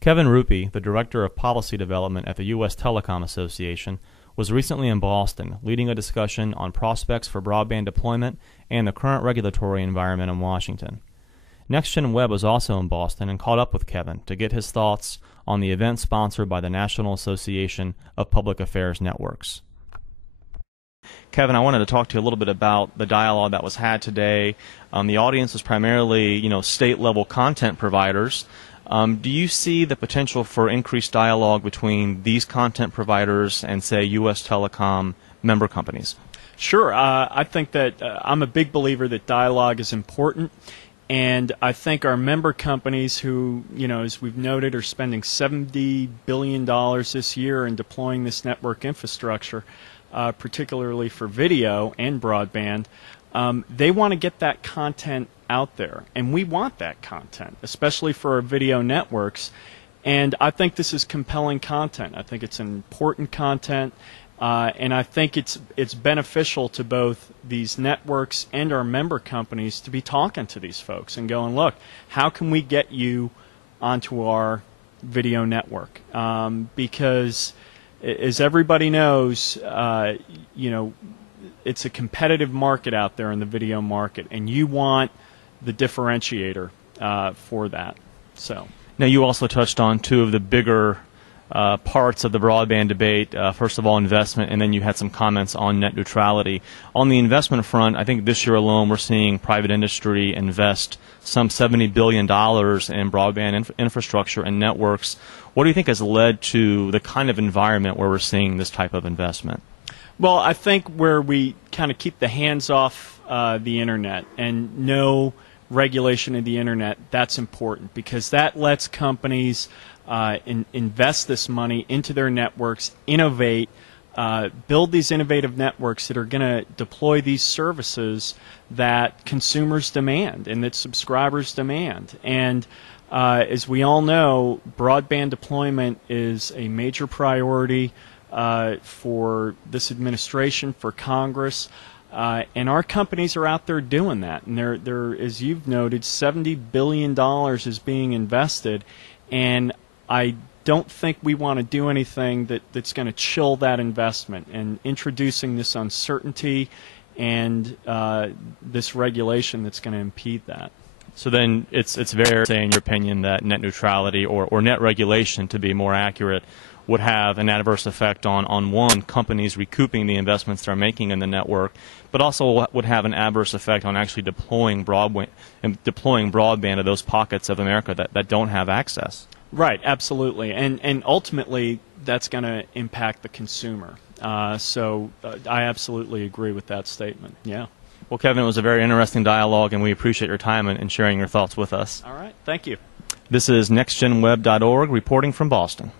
Kevin Rupy, the Director of Policy Development at the USTelecom Association, was recently in Boston leading a discussion on prospects for broadband deployment and the current regulatory environment in Washington. NextGen Web was also in Boston and caught up with Kevin to get his thoughts on the event sponsored by the National Association of Public Affairs Networks. Kevin, I wanted to talk to you a little bit about the dialogue that was had today. The audience is primarily, state-level content providers. Do you see the potential for increased dialogue between these content providers and, say, USTelecom member companies? Sure. I think that I'm a big believer that dialogue is important. And I think our member companies who, as we've noted, are spending $70 billion this year in deploying this network infrastructure, particularly for video and broadband, they want to get that content out there. And we want that content, especially for our video networks. And I think this is compelling content. I think it's important content. And I think it's beneficial to both these networks and our member companies to be talking to these folks and going, look, how can we get you onto our video network? Because as everybody knows, it's a competitive market out there in the video market, and you want the differentiator for that. So now, you also touched on two of the bigger parts of the broadband debate. First of all, investment, and then you had some comments on net neutrality. On the investment front, I think this year alone we're seeing private industry invest some $70 billion in broadband infrastructure and networks. What do you think has led to the kind of environment where we're seeing this type of investment? Well, I think where we kind of keep the hands off the Internet and no regulation of the Internet, that's important because that lets companies invest this money into their networks, innovate, build these innovative networks that are going to deploy these services that consumers demand and that subscribers demand. And as we all know, broadband deployment is a major priority for this administration, for Congress. And our companies are out there doing that. And there, as you've noted, $70 billion is being invested. And I don't think we want to do anything that's going to chill that investment. And introducing this uncertainty and this regulation that's going to impede that. So then it's fair to say, in your opinion, that net neutrality or net regulation, to be more accurate, would have an adverse effect on one, companies recouping the investments they're making in the network, but also would have an adverse effect on actually deploying broadband to those pockets of America that don't have access. Right, absolutely. And ultimately, that's going to impact the consumer. So I absolutely agree with that statement, yeah. Well, Kevin, it was a very interesting dialogue, and we appreciate your time and sharing your thoughts with us. All right, thank you. This is nextgenweb.org reporting from Boston.